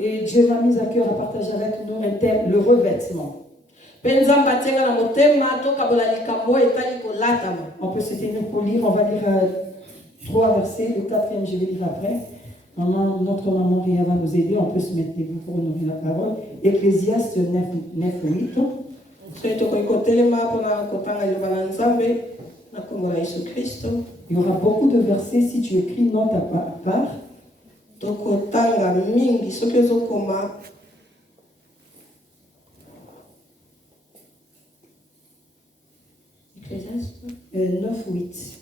Et Dieu m'a mis à cœur à partager avec nous un thème, le revêtement. On peut se tenir pour lire, on va lire 3 versets, le 4e je vais lire après. Notre maman Ria va nous aider, on peut se mettre debout pour honorer la parole. Ecclésiaste 9:8. Il y aura beaucoup de versets si tu écris note à part. Ecclésiaste 9:8.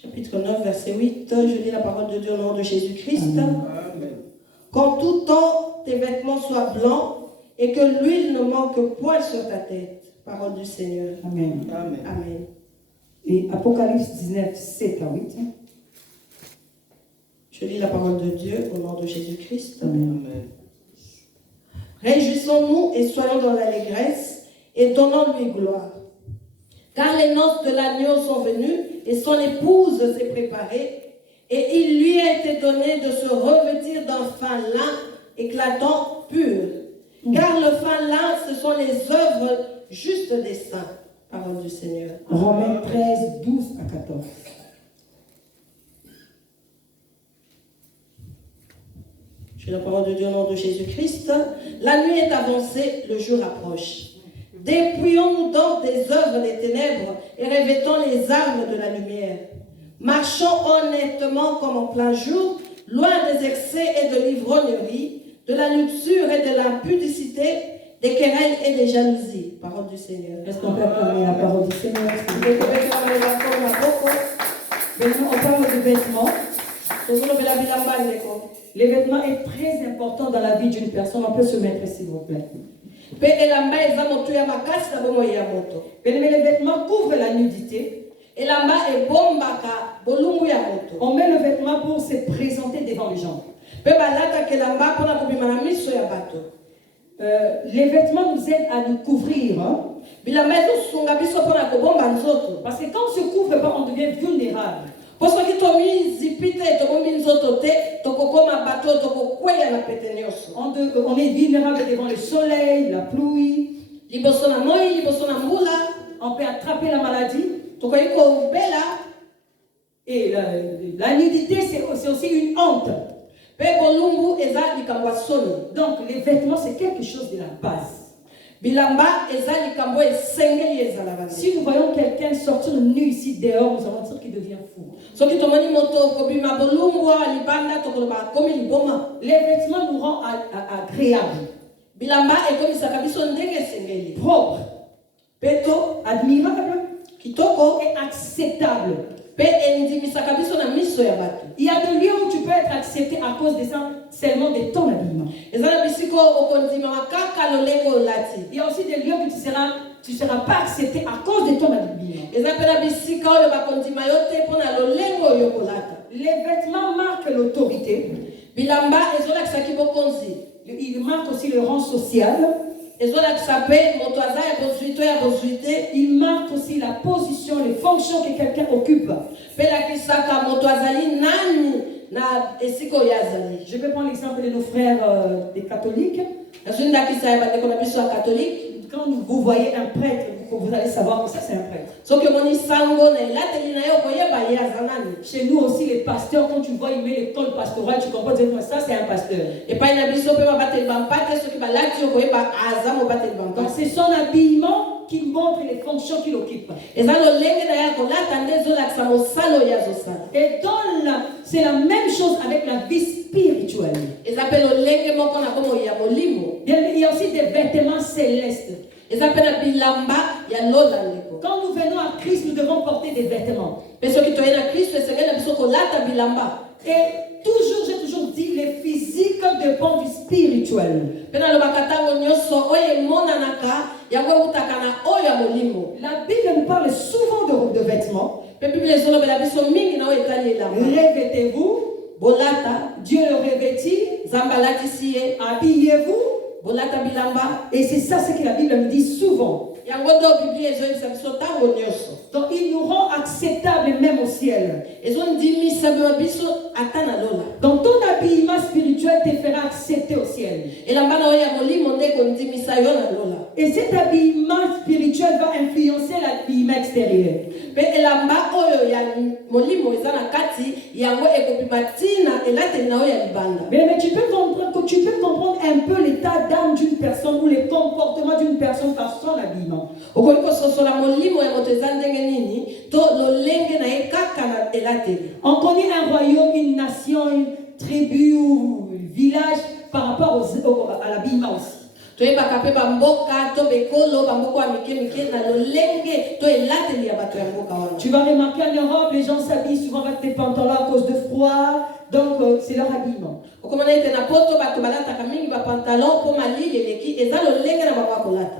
Chapitre 9, verset 8, je lis la parole de Dieu au nom de Jésus-Christ. Amen. Qu'en tout temps tes vêtements soient blancs et que l'huile ne manque point sur ta tête. Parole du Seigneur. Amen. Amen. Amen. Et Apocalypse 19, 7 à 8. Je lis la parole de Dieu au nom de Jésus-Christ. Amen. Réjouissons-nous et soyons dans l'allégresse et donnons-lui gloire. Car les noces de l'agneau sont venues et son épouse s'est préparée, et il lui a été donné de se revêtir d'un fin lin éclatant pur. Car le fin lin, ce sont les œuvres justes des saints. Parole du Seigneur. Romains 13, 12 à 14. Je lis la parole de Dieu au nom de Jésus-Christ. La nuit est avancée, le jour approche. Dépouillons-nous donc des œuvres des ténèbres et revêtons les armes de la lumière. Marchons honnêtement comme en plein jour, loin des excès et de l'ivrognerie, de la luxure et de l'impudicité, des querelles et des jalousies. Parole du Seigneur. Est-ce qu'on peut acclamer la parole du Seigneur? Maintenant, on parle de vêtements. Les vêtements est très important dans la vie d'une personne. On peut se mettre, s'il vous plaît. Mais les vêtements couvrent la nudité. On met le vêtement pour se présenter devant les gens. Les vêtements nous aident à nous couvrir. Hein? Parce que quand on ne se couvre pas, on devient vulnérable. On est vulnérable devant le soleil, la pluie. On peut attraper la maladie. Et la nudité, c'est aussi une honte. Donc les vêtements, c'est quelque chose de la base. Si nous voyons quelqu'un sortir nu ici dehors, nous allons dire qu'il devient fou. Les vêtements nous rendent agréables, propres, admirables et acceptables. Il y a des lieux où tu peux être accepté à cause de ça, seulement de ton habillement. Il y a aussi des lieux où tu ne seras pas accepté à cause de ton habillement. Les vêtements marquent l'autorité. Il marque aussi le rang social. Il marque aussi la position, les fonctions que quelqu'un occupe. Je peux prendre l'exemple de nos frères des catholiques. Quand vous voyez un prêtre, vous allez savoir que ça c'est un prêtre. Chez nous aussi, les pasteurs, quand tu vois, ils mettent l'école pastorale, tu comprends que ça c'est un pasteur. Donc c'est son habillement qui montre les fonctions qu'il occupe. Et c'est la même chose avec la vie spirituelle. Il y a aussi des vêtements célestes. Quand nous venons à Christ, nous devons porter des vêtements. Et toujours, j'ai toujours dit, le physique dépend du spirituel. La Bible nous parle souvent de vêtements. Revêtez-vous. Dieu le revêtit. Habillez-vous. Et c'est ça ce que la Bible nous dit souvent. yango ndo Biblia ezoyebisa biso ntango nyonso. Donc ils nous rend acceptables même au ciel. Ezondimisa biso ata na lola. Donc ton habillement spirituel te fera accepter au ciel. elamba na oyo ya molimo nde ekondimisa yo na lola. Et cet habillement spirituel va influencer l'habillement extérieur. Pe elamba oyo ya molimo eza na kati yango ekopima tina elateli na oyo ya libanda. Mais tu peux comprendre un peu l'état d'âme d'une personne ou les comportements d'une personne par son habillement. Okoki kososola molimo ya moto eza ndenge nini to lolenge na ye kaka na elateli. On connaît un royaume, une nation, une tribu ou un village par rapport à l'habillement aussi. Toyebaka mpe bamboka to bekolo bamboka ya mike na lolenge to elateli ya bato ya mboka wana. Tu vas remarquer en Europe, les gens s'habillent souvent avec des pantalons à cause de froid. Donc c'est leur habillement.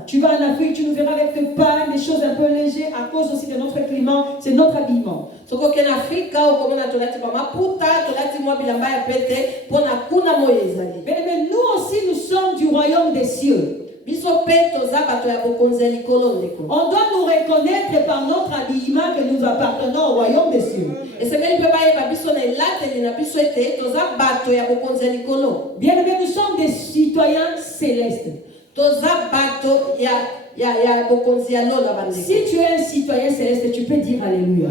Tu vas en Afrique, tu nous verras avec des pains, des choses un peu légères à cause aussi de notre climat, c'est notre habillement. Mais nous aussi nous sommes du royaume des cieux. On doit nous reconnaître par notre habillement que nous appartenons au royaume des cieux. Bien aimé, nous sommes des citoyens célestes. Si tu es un citoyen céleste, tu peux dire Alléluia.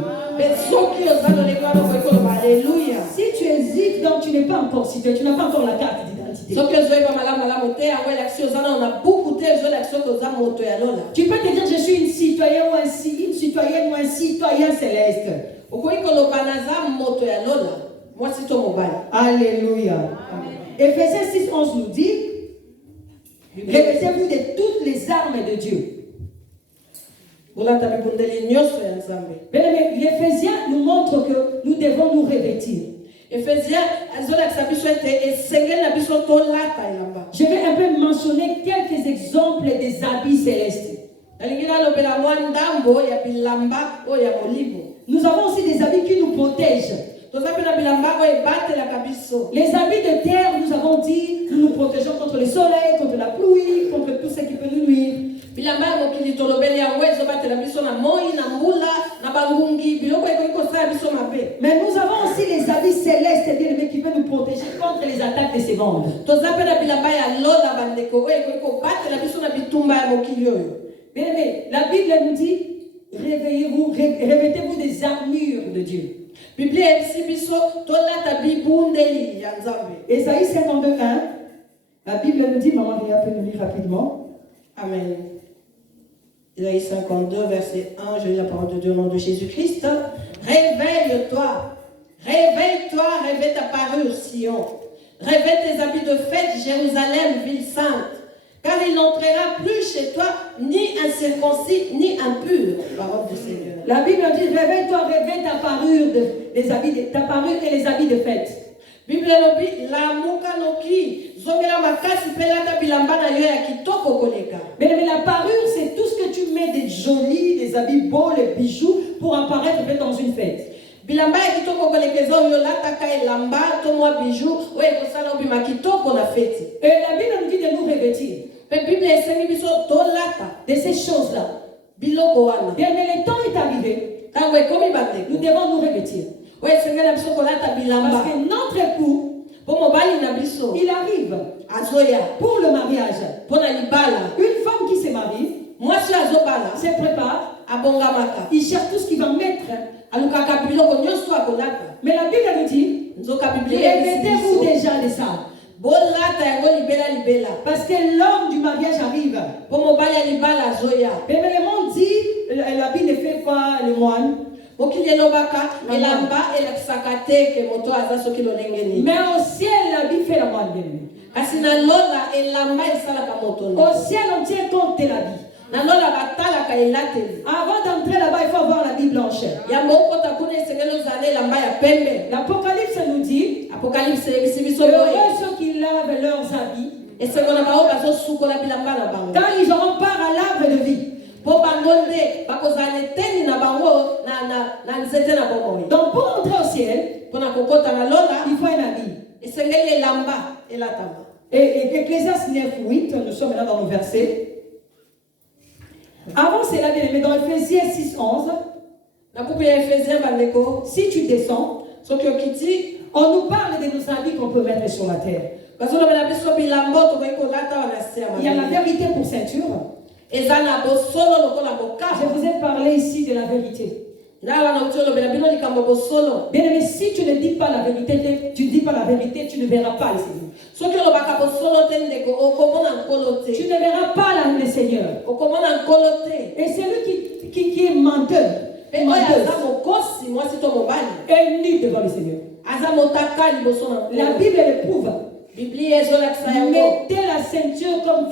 Si tu hésites, donc tu n'es pas encore citoyen, tu n'as pas encore la carte d'identité. Tu peux te dire je suis une citoyenne ou un citoyen céleste. Alléluia. Ephésiens 6:11 nous dit revêtez-vous de toutes les armes de Dieu. L'Éphésiens nous montre que nous devons nous revêtir. Je vais un peu mentionner quelques exemples des habits célestes. Nous avons aussi des habits qui nous protègent. Les habits de terre, nous avons dit, nous nous protégeons contre le soleil, contre la pluie, contre tout ce qui peut nous nuire. Mais nous avons aussi les habits célestes qui peuvent nous protéger contre les attaques de ces mondes. Bien aimé, la Bible nous dit réveillez-vous, revêtez-vous des armures de Dieu. Ésaïe 52:1, la Bible nous dit, maman Ria peut nous lire rapidement. Amen. Ésaïe 52, verset 1, je lis la parole de Dieu au nom de Jésus-Christ. Réveille-toi, réveille-toi, réveille ta parure, Sion. Réveille tes habits de fête, Jérusalem, ville sainte. Car il n'entrera plus chez toi ni incirconcis, ni impur. Parole du Seigneur. La Bible dit, réveille-toi, réveille ta parure, ta parure et les habits de fête. Bible dit, la muka noki, zongela makasi pelata bilamba na yo ya kitoko koleka. Mais la parure, c'est tout ce que tu mets des jolis, des habits beaux, les bijoux pour apparaître dans une fête. Bilamba ya kitoko kolekeza yo lataka elamba to mwa bijoux o ekosala obima kitoko na fête. Et la Bible nous dit de nous revêtir. Mais Bible esengi biso to lata de ces choses-là. Biloko wana. Bien, mais le temps est arrivé. Nous devons nous revêtir. Parce que notre époux, il arrive pour le mariage. Une femme qui se marie se prépare. Il cherche tout ce qu'il va mettre. Mais la Bible nous dit revêtez-vous déjà de ça. Parce que l'homme du mariage arrive. Mais le monde dit l'habit ne fait pas le moine. Mais au ciel, l'habit fait la moine. Au ciel, on tient compte de l'habit. Avant d'entrer là-bas, il faut avoir la Bible blanche. L'Apocalypse nous dit heureux ceux qui lavent leurs habits quand ils auront part à l'arbre de vie. Donc pour entrer au ciel, il faut un habit. Et Ecclésiaste 9:8, nous sommes là dans le verset. Avant cela, bien aimé, dans Ephésiens 6:11, Na buku ya Efesiens bandeko, si tu descends, soki okiti, on nous parle de nos habits qu'on peut mettre sur la terre. bazolobela biso bilambo tokoki kolata wana se ya Il y a la mabele. vérité pour ceinture. Eza na bosolo lokola Je mokaba. vous ai parlé ici de la vérité. Na wana uti olobela bino likambo bosolo. Bien aimé, si tu ne dis pas la vérité, tu ne dis pas la vérité, tu ne verras pas le Seigneur. Soki olobaka bosolo te ndeko, okomona nkolo Tu te. ne verras pas le Seigneur. Okomona nkolo te. Et celui qui est menteur, Pe oyo menteuse, aza mokosi mwasi to mobali. est nu devant le Seigneur. Aza motaka liboso na La nkolo. Bible le prouve. Biblia ezolakisa yango. Mettez la ceinture comme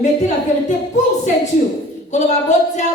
mettez la vérité pour ceinture. Koloba botia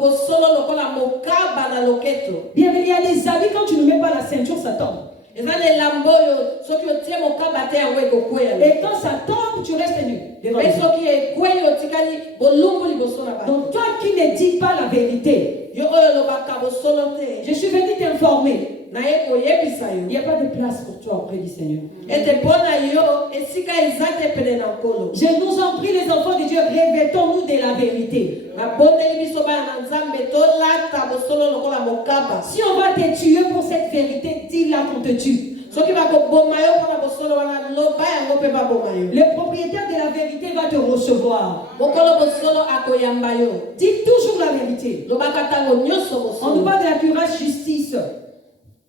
bosolo lokola mokaba na loketo. Bien, il y a des habits, quand tu ne mets pas la ceinture, ça tombe. Eza lilambo oyo soki otie mokaba te yango ekokweya. Et quand ça tombe, tu restes nu devant le Pe Seigneur. soki ekweyi otikali bolumbu liboso na bato. Donc toi qui ne dis pas la vérité, Yo oyo olobaka bosolo te. je suis venu t'informer. Naye koyebisa Il yo. n'y a pas de place pour toi auprès du Seigneur. Ete mpo na yo esika eza te pene na nkolo. Je nous en prie, les enfants de Dieu, revêtons-nous de la vérité. Nabondeli biso bana na nzambe tolata bosolo lokola mokaba. Si on va te tuer pour cette vérité, dis-la qu'on te tue. Soki bakoboma yo mpona bosolo wana loba yango mpe baboma yo. Le propriétaire de la vérité va te recevoir. Mokolo bosolo akoyamba yo. Dis toujours la vérité. Lobaka ntango nyonso On nous bosolo. parle de la cuirasse justice.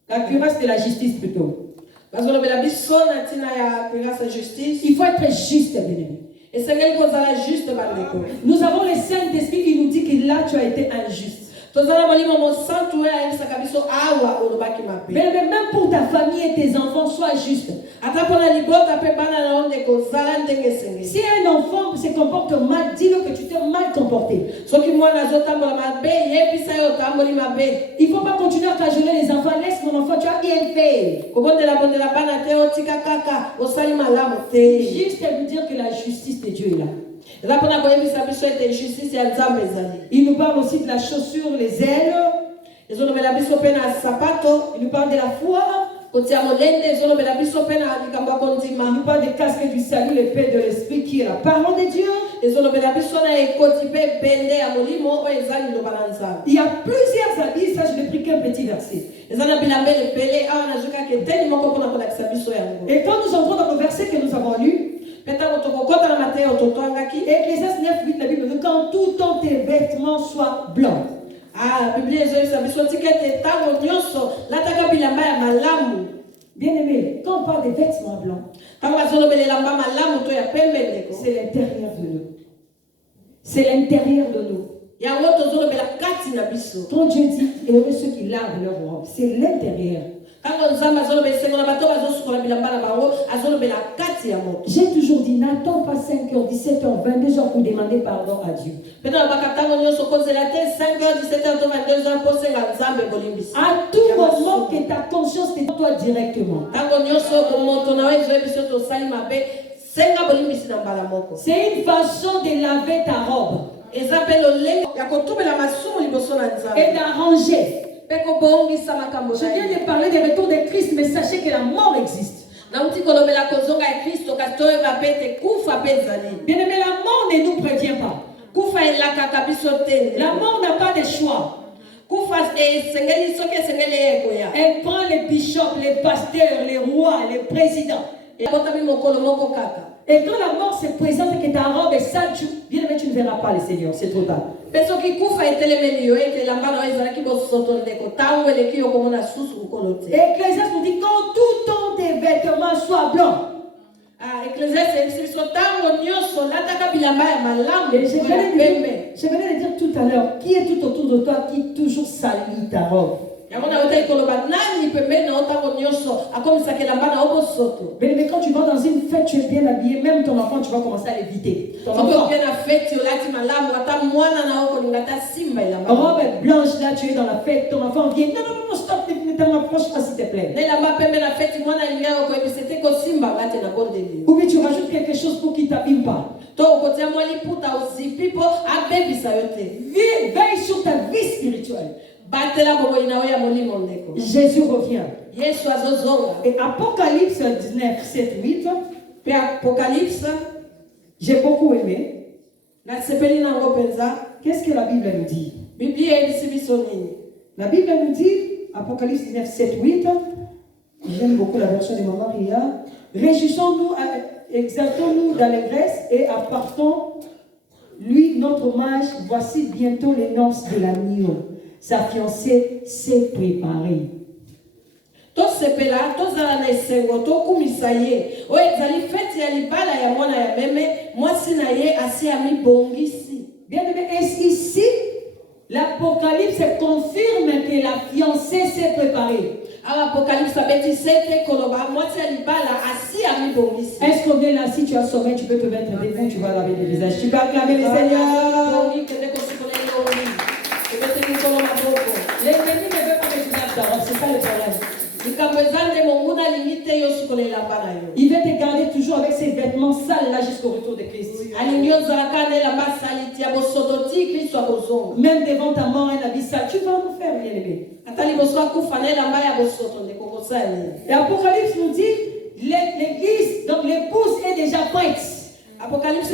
La cuirasse de la justice plutôt. bazolobela biso na ntina ya kuirasa justice. Il faut être juste, bien-aimé. Esengeli kozala juste bandeko. Nous avons le Saint-Esprit qui nous dit que là tu as été injuste. Tozala molimo mosantu oyo ayebisaka biso awa olobaki mabe. Mais même pour ta famille et tes enfants, sois juste. Ata mpona libota mpe bana na yo ndeko ozala ndenge esengeli. Si un enfant se comporte mal, dis-le que tu t'es mal comporté. Soki mwana azotambola mabe yebisa ye otamboli mabe. Il ne faut pas continuer à cajoler les enfants. Laisse mon enfant, tu as bien fait. Kobondela bana te otika kaka osali malamu te. Juste à nous dire que la justice de Dieu est là. eza mpona koyebisa biso ete justice ya nzambe ezali. Il nous parle aussi de la chaussure, les ailes. ezolobela biso mpe na sapato. Il nous parle de la foi. kotia molende ezolobela biso mpe na likambo ya Il kondima. nous parle des casques du salut, l'épée de l'esprit qui est la parole de Dieu. ezolobela biso na ekoti mpe bende ya molimo oyo eza liloba na nzambe. Il y a plusieurs habits, ça je n'ai pris qu'un petit verset. eza na bilamba ebele awa nazwi kaka eteni moko mpona kolakisa biso yango. Et quand nous entrons dans le verset que nous avons lu, mpe ntango tokokota na mateyo totwangaki. Ecclésiaste 9:8, la Bible dit quand tous tes vêtements soient blancs. biblia ezoyebisa biso tika ete ntango nyonso lataka bilamba ya malamu. Bien-aimé, quand on parle des vêtements blancs, ntango bazolobela elamba malamu to ya pembe ndeko. c'est l'intérieur de nous. C'est l'intérieur de nous. yango tozolobela kati na biso. Quand Dieu dit, heureux ceux qui lavent leur robe, c'est l'intérieur. ntango nzambe azolobela esengo na bato bazosukola bilamba na bango azolobela kati ya moto. J'ai toujours dit, n'attends pas 5h, 17h, 22h pour demander pardon à Dieu. mpe nalobaka ntango nyonso kozela te 5h 17h to 22h mpo senga nzambe bolimbisa. À tout moment que ta conscience te dit toi directement. ntango nyonso moto na yo ezoyebi biso tosali mabe senga bolimbisi na mbala moko. C'est une façon de laver ta robe eza mpe lolenge ya kotubela masumu liboso na et nzambe d'arranger. mpe kobongisa makambo Je na viens ye. de parler des retours de Christ, mais sachez que la mort existe. nauti kolobela kozonga ya kristo kasi toyeba mpe ete kufa mpe ezali. Bien-aimé, la mort ne nous prévient pas. kufa elakaka biso te. La mort n'a pas de choix. kufa esengeli soki esengeli ye ekoya. Elle prend les bishops, les pasteurs, les rois, les présidents. ekotami mokolo moko kaka. Et quand la mort se présente et que ta robe est sale, bien-aimé, tu ne verras pas le Seigneur. C'est trop tard. mpe soki kufa etelemeli yo ete elamba na yo ezalaki bosoto ndeko ntango eleki yo komona susu mokolo te. Ecclésiaste nous dit quand tout tes vêtements soient blancs. Ecclésiaste eyebisi biso ntango nyonso lataka bilamba ya malamu Et je ya pembe. venais de dire tout à l'heure, qui est tout autour de toi qui toujours salit ta robe? yango na yotaki koloba nani pembeni na yo ntango nyonso akomisaka elamba na yo bosoto. Mais quand tu vas dans une fête, tu es bien habillé, même ton enfant, tu vas commencer à l'éviter. Ton soki enfant. oke na feti olati malamu ata mwana na yo kolinga ata simba elamba. Robe blanche, là, tu es dans la fête, ton enfant vient. Non, non, non, stop, ne t'en approche pas, s'il te plaît. na elamba pembe na feti mwana alinga yo koyebisa ete kosimba ngate na bondeli. Ou bien tu rajoutes quelque chose pour qu'il ne t'abîme pas. to okotia mwa liputa ozipi mpo abebisa yo te. Veille sur ta vie spirituelle. batela boboyi na yo ya molimo ndeko. Jésus revient. yesu azozonga. Et Apocalypse 19, 7, 8, mpe apocalypse j'ai beaucoup aimé. nasepeli nango mpenza. qu'est-ce que la Bible nous dit? Biblia elisi biso nini? La Bible nous dit, Apocalypse 19, 7, 8, j'aime beaucoup la version de Maman Ria, réjouissons-nous, exaltons-nous d'allégresse et apportons lui notre hommage. Voici bientôt les noces de l'agneau. Sa fiancée s'est préparée. Tosepela tozala na esengo tokumisa ye oyo ezali feti ya libala ya mwana ya meme mwasi na ye asi amibongisi. Bien aimé, et ici l'Apocalypse confirme que la fiancée s'est préparée. Apocalypse abeti sete koloba mwasi ya libala asi amibongisi. Est-ce qu'on est là? Si tu as sommeil, tu peux te mettre debout, tu vas laver le visage. Tu peux acclamer le Seigneur. L'ennemi ne veut pas que tu laves ta robe, c'est ça le problème. Il veut te garder toujours avec ses vêtements sales là jusqu'au retour de Christ. Même devant ta mort, un habit sale, tu vas nous faire, bien aimé. Et Apocalypse nous dit, l'église, donc l'épouse est déjà prête. Apocalypse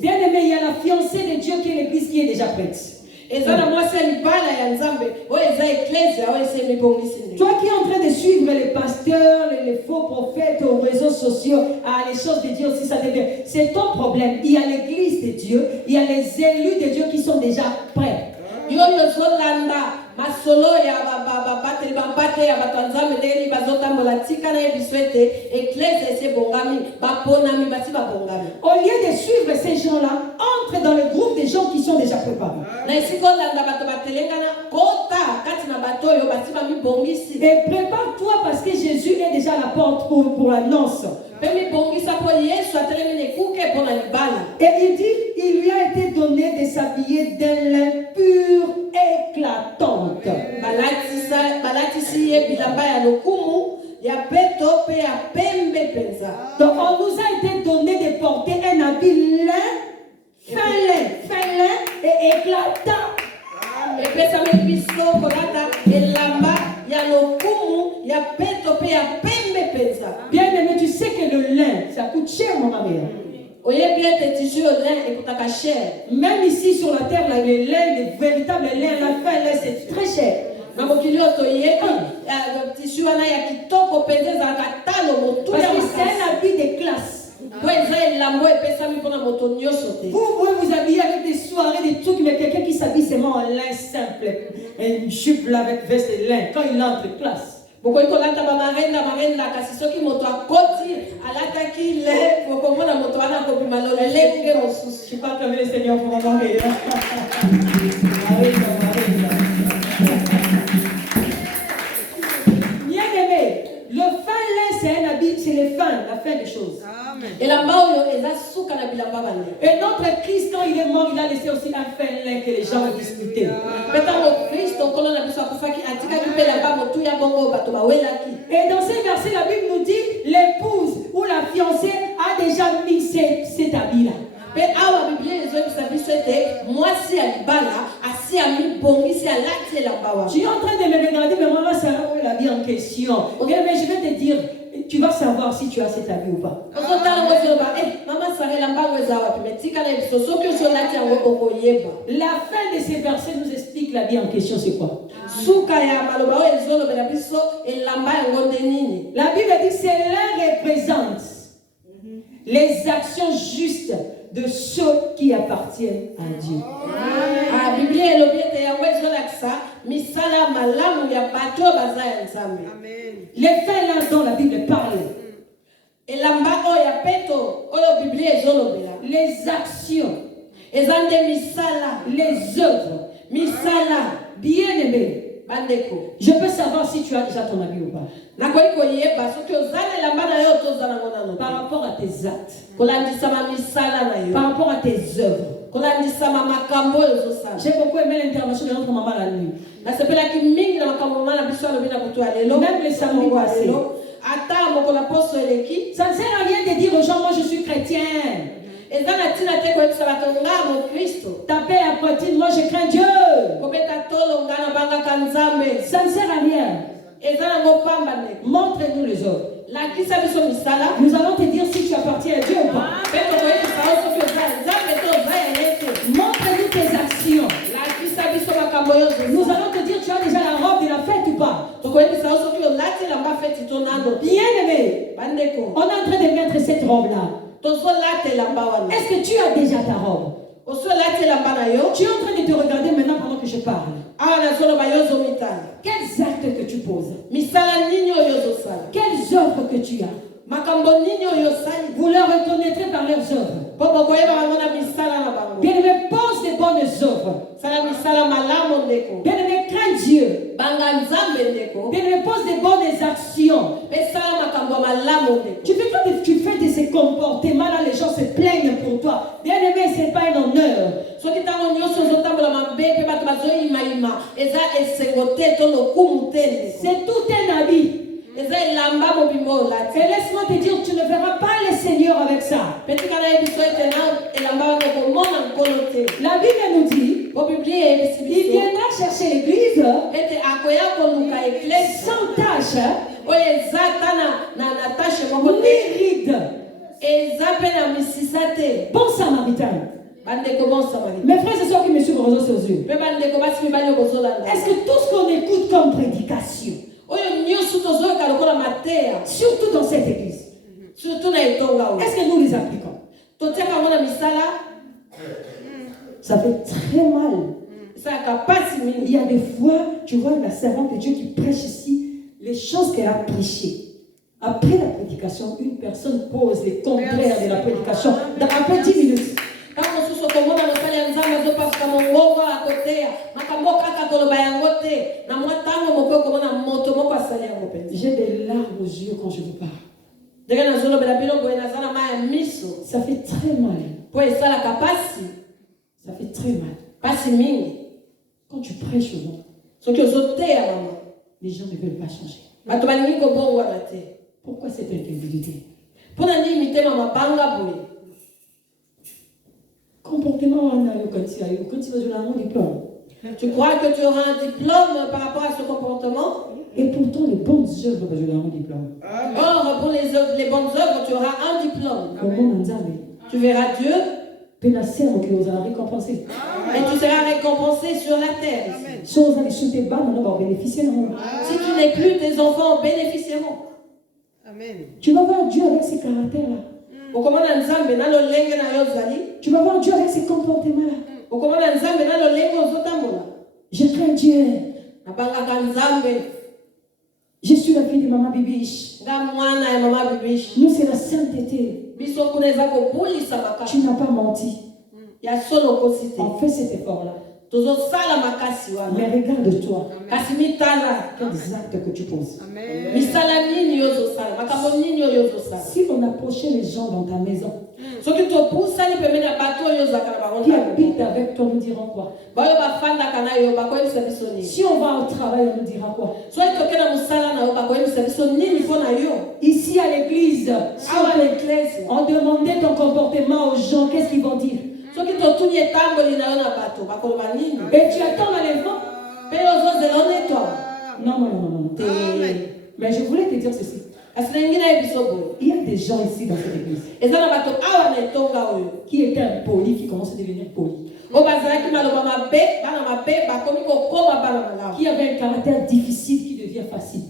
Bien aimé, il y a la fiancée de Dieu qui est l'église qui est déjà prête. Toi qui es en train de suivre les pasteurs, les faux prophètes aux réseaux sociaux, les choses de Dieu aussi, ça devient. C'est ton problème. Il y a l'église de Dieu, il y a les élus de Dieu qui sont déjà prêts. Masolo ya bateli bampate ya batanzame ndeli bazotambola tika na ebiswete église ese bongami baponami bati babongami. Au lieu de suivre ces gens-là, entre dans le groupe des gens qui sont déjà préparés. Na isiko landa bato batelengana kota kati na bato yo bati bami bongisi. Et prépare-toi parce que Jésus est déjà à la porte pour la noce. Et il dit, il lui a été donné de s'habiller d'un lin pur éclatante. Donc on nous a été donné de porter un habit lin, fin lin et éclatant. Bien aimé, tu sais que le lin, ça coûte cher, mon ami. Même ici sur la terre, là, le lin, le véritable lin, la fin lin, c'est très cher. Parce que c'est un habit de classe. Vous pouvez vous habiller avec des soirées, des trucs, mais quelqu'un qui s'habille seulement en lin simple, une jupe là avec veste de lin, quand il entre classe. Je pas acclamer le Seigneur pour avoir rire. Bien aimé, le fin lin, c'est un habit, c'est le fin, la fin des choses. Et notre Christ, quand il est mort, il a laissé aussi un fin lin que les gens ont discuté. Et dans ces versets, la Bible nous dit, l'épouse ou la fiancée a déjà mis cet habit-là. Tu es en train de me regarder, mais maman Sarah, où est l'habit en question? Ok, mais je vais te dire, tu vas savoir si tu as cet habit ou pas. La fin de ces versets nous explique l'habit en question, c'est quoi? La Bible dit que cela représente les actions justes de ceux qui appartiennent à Dieu. Les faits là dont la Bible parle, les actions, les œuvres, bien aimés. Je peux savoir si tu as déjà ton habit ou pas. Par rapport à tes actes, par rapport à tes œuvres. J'ai beaucoup aimé l'intervention de notre maman la nuit. Même le samedi passé. Ça ne sert à rien de dire aux gens, moi je suis chrétien. Taper la poitrine, moi je crains Dieu. Ça ne sert à rien. Montre-nous les œuvres. Nous allons te dire si tu appartiens à Dieu ou pas. Bien-aimé, bandeko on est en train de mettre cette robe-là. tozolatela wana Est-ce que tu as déjà ta robe? osolatela na yo Tu es en train de te regarder maintenant pendant que je parle. awa nazoloba yo ozomitala Quels actes que tu poses? misala nini oyo ozosala Quelles œuvres que tu as? makambo nini oyo osali Vous les reconnaîtrez par leurs œuvres. mpo bokoyeba bango na misala na bango Bien-aimé, pose des bonnes œuvres. sala misala malamu ndeko Bien-aimé, crains Dieu. banga nzambe ndeko Bien-aimé, pose des bonnes actions. mpe sala makambo ya malamu ndeko Tu fais de ces comportements-là, les gens se plaignent pour toi. Bien-aimé, ce n'est pas un honneur. soki ntango nyonso ozotambola mabe mpe bato bazoyimayima eza esengo te to lokumu te ndeko C'est tout un habit. eza elamba mobimba olati Et laisse-moi te dire, tu ne verras pas le Seigneur avec ça. mpe tika nayebi so ete na elamba wana komona nkolo te La Bible nous dit, po biblia eyebisi il biso viendra chercher l'église ete akoya koluka eklesi sans tâche oyo eza ata na tashe moko ni te ride. eza mpe na misisa te Bon samaritain. bandeko bonsamali Mes frères et sœurs qui me suivent aux réseaux sociaux. mpe bandeko basi mibali oyo bozolanda Est-ce que tout ce qu'on écoute comme prédication, oyo nyonso tozoyoka lokola mateya surtout dans cette église, surtout na etonga oyo est-ce que nous les appliquons? totiaka yango na misala Ça fait très mal. esalaka pasi Il mingi y a des fois, tu vois la servante de Dieu qui prêche ici, les choses qu'elle a prêchées. Après la prédication, une personne pose les contraires de la prédication dans après 10 minutes. kaka mosusu okomona mosali ya nzambe azopasuka mongongo akoteya makambo kaka koloba yango te na mwa ntango mope okomona moto moko asali yango mpenza J'ai des larmes aux yeux quand je vous parle. ndenge nazolobela bino boye naza na mai ya miso Ça fait très mal. mpo esalaka pasi Ça fait très mal. pasi mingi Quand tu prêches aux gens, soki ozoteya mama les gens ne veulent pas changer. bato balingi kobongwana te Pourquoi cette incrédulité? mpo na nini mitema mabanga boye Comportement, on a eu quand il va jouer un diplôme. tu crois que tu auras un diplôme par rapport à ce comportement Et pourtant, les bonnes œuvres vont jouer un diplôme. or pour les bonnes œuvres tu auras un diplôme Comment on a tu verras Dieu pénacère qui nous a récompensé. et tu seras récompensé sur la terre ici. Chose à les soutenir bas, maintenant, on va bénéficier. Si tu n'es plus, tes enfants bénéficieront. Amen. Tu vas voir Dieu avec ses caractères-là. Okomona nzambe na lolenge na yo ozali. Tu vas voir Dieu avec ses comportements-là. Okomona nzambe na lolenge ozotambola. Je crains Dieu. Nabangaka nzambe. Je suis la fille de maman Bibiche. Nga mwana ya mama bibishi. Nous, c'est la sainteté. Biso kuna eza kobulisa makasi. Tu n'as pas menti. Ya solo kosi te. On fait cet effort-là. Tozosala makasi wana. Mais regarde-toi. Kasi mitala. Quels actes que tu poses. Amen. Misala nini yozosala. Makambo nini yozosala. Si on approchait les gens dans ta maison, Soki topusani pembeni ya bato oyo ozalaka na bango qui ndako. habitent avec toi, nous diront quoi? Baoyo bafandaka na yo bakoyebisa biso nini. Si on va au travail, on nous dira quoi? Soki toke na mosala na yo bakoyebisa biso nini mpo na yo. Ici à l'église, si Awa l'église. on demandait ton comportement aux gens, qu'est-ce qu'ils vont dire? soki totuni etamboli na yo na bato bakoloba nini Et tu attends l'enlèvement? mpe ozozela onetwa Non, non, non, non, non. Amen. Mais je voulais te dire ceci. kasi nalingi nayebi biso boye Il y a des gens ici dans cette église eza na bato awa na etonga oyo qui étaient impolis, qui commencent à devenir polis, oyo bazalaki maloba mabe bana mabe bakomi kokoma bana malamu qui avaient un caractère difficile qui devient facile.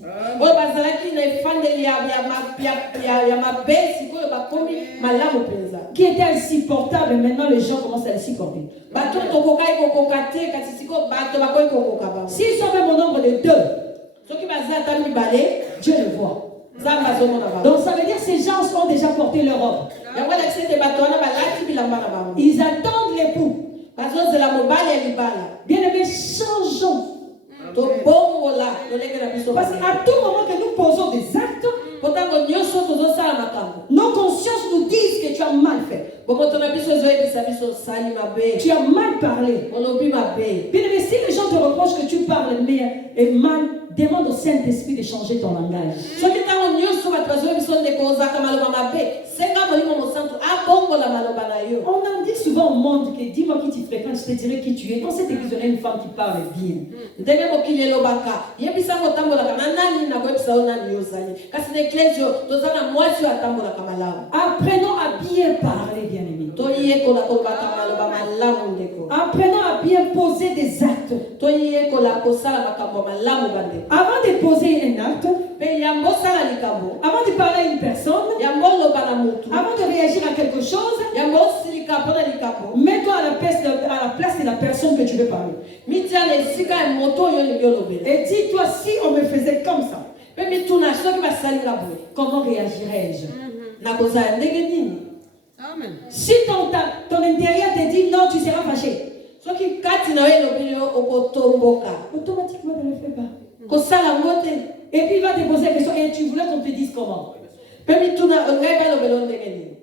oyo bazalaki na efandeli ya mabe sikoyo bakomi malamu mpenza Qui étaient insupportables, maintenant les gens commencent à les supporter. bato tokokaki kokoka te kasi sikoyo bato bakoki kokoka bango S'ils sont même au nombre de 2, soki baza ata mibale Dieu le voit. nzambe azomona bango Donc ça veut dire que ces gens ont déjà porté leur robe. yango elakisi ete bato wana balati bilamba na bango Ils attendent l'époux. bazozela mobali ya libala Bien aimés, changeons. tobongola lolenge na biso Parce qu'à tout moment que nous posons des actes, po ntango nyonso tozosala makambo nos consciences nous disent que tu as mal fait. bomoto na biso ezoyebisa biso osali mabe Tu as mal parlé. olobi mabe Bien aimé, si les gens te reprochent que tu parles et mal, demande au Saint-Esprit de changer ton langage. soki ntango nyonso bato bazoyebisa ndeko ozaka maloba mabe senga molimo mosantu abongola maloba na yo On en dit souvent au monde que dis-moi qui tu fréquentes, je te dirai qui tu es. Dans cette église, on a une femme qui parle bien. ndenge mokili elobaka yebisango otambolaka na nani nakoyebisa yo nani yo ozali kasi na eklesi oyo toza na mwasi oyo atambolaka malamu Apprenons à bien parler, bien-aimés. toyekola kolobaka maloba malamu ndeko Apprenons à bien poser des actes. Avant de poser un acte, avant de parler à une personne, avant de réagir à quelque chose, mets-toi à la place de la personne que tu veux parler. Et dis-toi, si on me faisait comme ça, comment réagirais-je? Amen. Si ton intérieur te dit non, tu seras fâché. Automatiquement, ne le fais pas. Et puis il va te poser la question, et tu voulais qu'on te dise comment?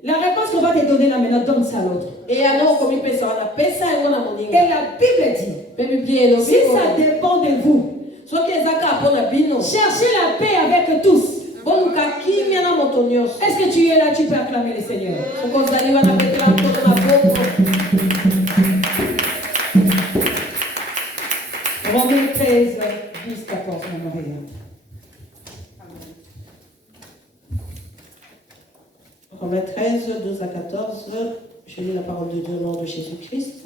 La réponse qu'on va te donner là maintenant, donne ça à l'autre. Et la Bible dit, si ça dépend de vous, cherchez la paix avec tous. Est-ce que tu es là, tu peux acclamer le Seigneur? Romains 13, 12, 14, mon Marie. Romains 13, 12 à 14, je lis la parole de Dieu au nom de Jésus-Christ.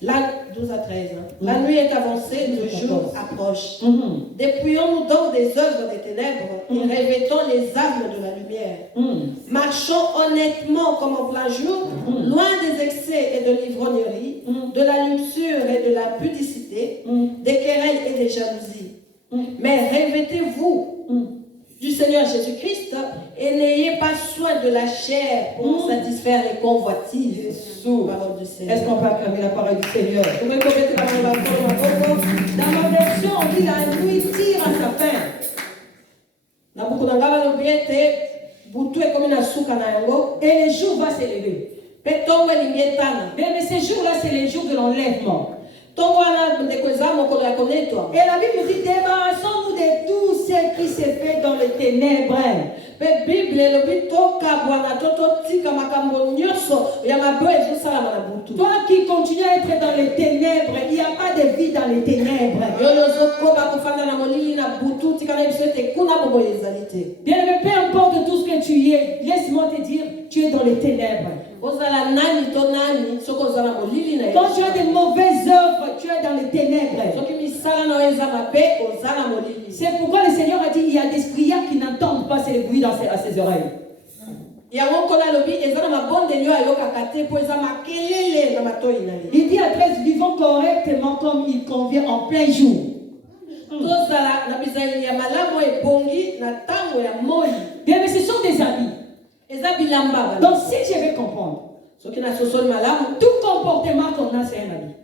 Là, 12 à 13. La nuit est avancée, le jour approche. Dépouillons-nous donc des œuvres des ténèbres et revêtons les armes de la lumière. Marchons honnêtement comme en plein jour, loin des excès et de l'ivrognerie, de la luxure et de la pudicité, des querelles et des jalousies. Mais revêtez-vous du Seigneur Jésus-Christ et n'ayez pas soin de la chair pour satisfaire les convoitises. Parole du Seigneur. Est-ce qu'on peut acclamer la parole du Seigneur? Dans ma version, on dit la nuit tire à sa fin. Et le jour va s'élever. Mais ce jour-là, c'est le jour de l'enlèvement. Et la Bible dit, débarrassons-nous de tout ce qui se fait dans les ténèbres. Toi qui continues à être dans les ténèbres, il n'y a pas de vie dans les ténèbres. Bien, mais peu importe tout ce que tu es, laisse-moi te dire, tu es dans les ténèbres. Quand tu as de mauvaises œuvres, tu es dans les ténèbres. C'est pourquoi le Seigneur a dit, il y a des prières qui n'entendent pas ces bruits à ses oreilles. Il dit à 13, vivons correctement comme il convient en plein jour. Bien, mais ce sont des habits. Donc si je vais comprendre, tout comportement qu'on a, c'est un habit.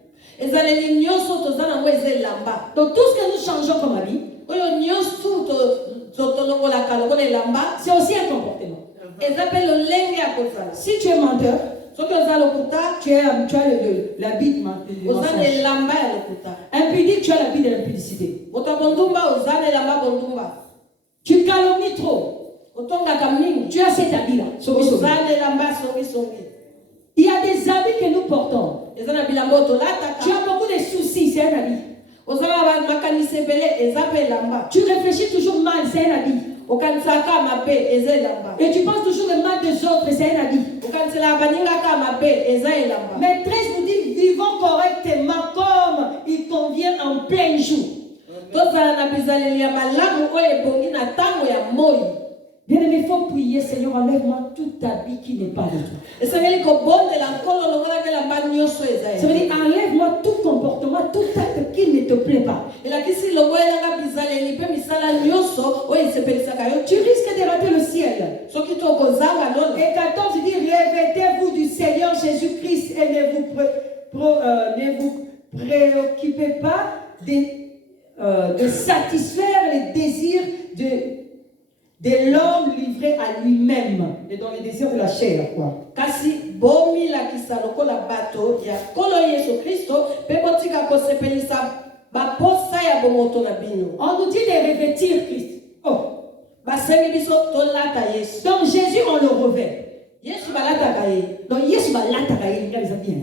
Donc tout ce que nous changeons comme habit, c'est aussi un comportement. Si tu es menteur, tu as l'habit de mensonge. Impudique, tu as l'habit de l'impudicité. Tu calomnies trop, tu as cet habit-là. Il y a des habits que nous portons. Tu as beaucoup de soucis, c'est un habit. Tu réfléchis toujours mal, c'est un habit. Et tu penses toujours le mal des autres, c'est un habit. Mais 13 nous dit, vivons correctement comme il convient en plein jour. Bien aimé, il faut prier, Seigneur, enlève-moi tout habit qui n'est pas de toi. Ça veut dire, enlève-moi tout comportement, tout acte qui ne te plaît pas. Tu risques de rater le ciel. Et 14 dit, revêtez-vous du Seigneur Jésus-Christ et ne vous préoccupez pas de satisfaire les désirs de l'homme livré à lui-même et dans les désirs de la chair, quoi. On nous dit de revêtir Christ. Oh. Donc Jésus, on le revêt. Donc Jésus va bien.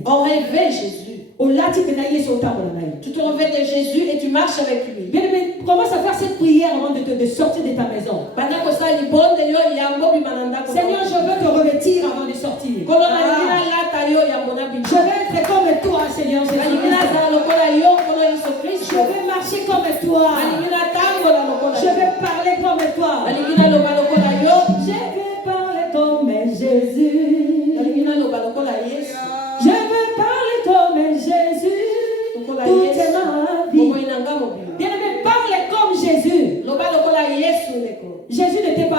On revêt Jésus. Tu te revêts de Jésus et tu marches avec lui. Bien, mais commence à faire cette prière avant de sortir de ta maison. Seigneur, je veux te revêtir avant de sortir. Je veux être comme toi, Seigneur.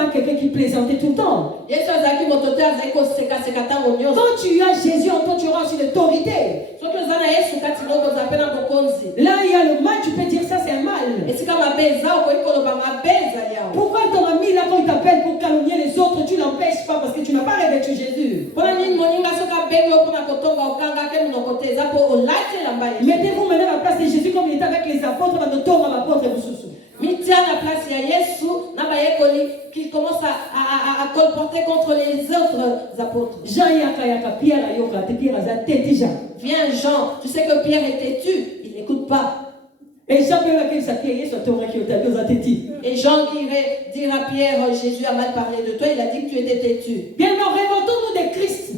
pas quelqu'un qui plaisantait tout le temps. Yesu azalaki moto te azalaki kosekaseka ntango nyonso. Quand tu as Jésus en toi, tu auras aussi l'autorité. Soki oza na Yesu kati na okozala mpe na bokonzi. Là, il y a le mal, tu peux dire ça, c'est un mal. Esika mabe eza okoki koloba mabe ezali awa. Pourquoi ton ami, là, quand il t'appelle pour calomnier les autres, tu l'empêches pas parce que tu n'as pas revêtu Jésus? Mpona nini moninga soki abengi yo mpona kotonga okangaki monoko te eza mpo olati elamba Yesu. Mettez-vous maintenant à la place de Jésus comme il était avec les apôtres, dans le tour à l'apôtre et vous. Mitia na place ya Yesu na bayekoli qui commence à colporter contre les autres apôtres. Jean yaka Pierre ayoka te Pierre azateti Jean. Viens Jean, tu sais que Pierre est têtu, il n'écoute pas. Et Jean peut laquelle sa Pierre soit touré qui aux ateti. Et Jean qui irait dire à Pierre, Jésus a mal parlé de toi, il a dit que tu étais têtu. Bien, mais révoltons-nous de Christ.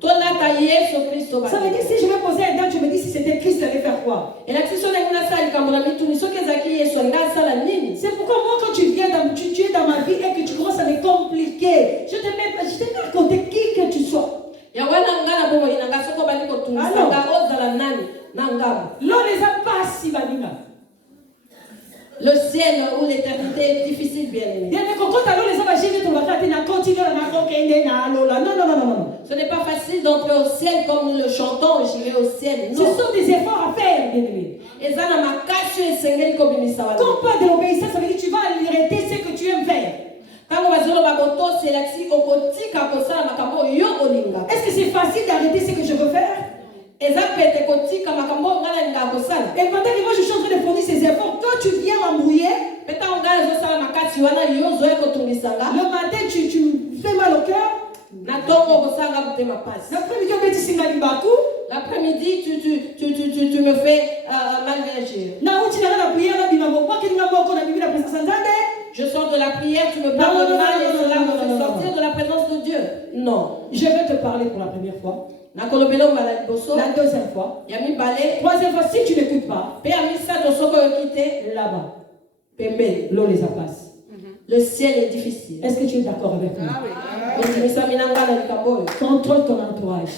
Toi là ta Yesu Kristo. Ça veut dire si je vais poser un dent, tu me dis si c'était Christ, ça allait faire quoi? Et la question est c'est pourquoi moi quand tu viens tu es dans ma vie et que tu commences à me compliquer, je t'ai même raconté qui que tu sois. Alors, l'on les a pas si banina. Le ciel ou l'éternité est difficile, bien aimé. Ce n'est pas facile d'entrer au ciel comme nous le chantons, j'irai au ciel. Non. Ce sont des efforts à faire, bien aimé. Quand pas de l'obéissance, ça veut dire que tu vas arrêter ce que tu aimes faire. Est-ce que c'est facile d'arrêter ce que je veux faire? Et pendant que moi je suis en train de fournir ces efforts, toi tu viens m'embrouiller. Le matin tu me fais mal au cœur. L'après-midi tu me fais mal réagir. Je sors de la prière, tu me parles de mal et cela me fait sortir de la présence de Dieu. Non. Je vais te parler pour la première fois. La deuxième fois. Troisième fois, si tu n'écoutes pas, là-bas, l'eau les passe. Le ciel est difficile. Est-ce que tu es d'accord avec moi? Ah oui. Contrôle ton entourage.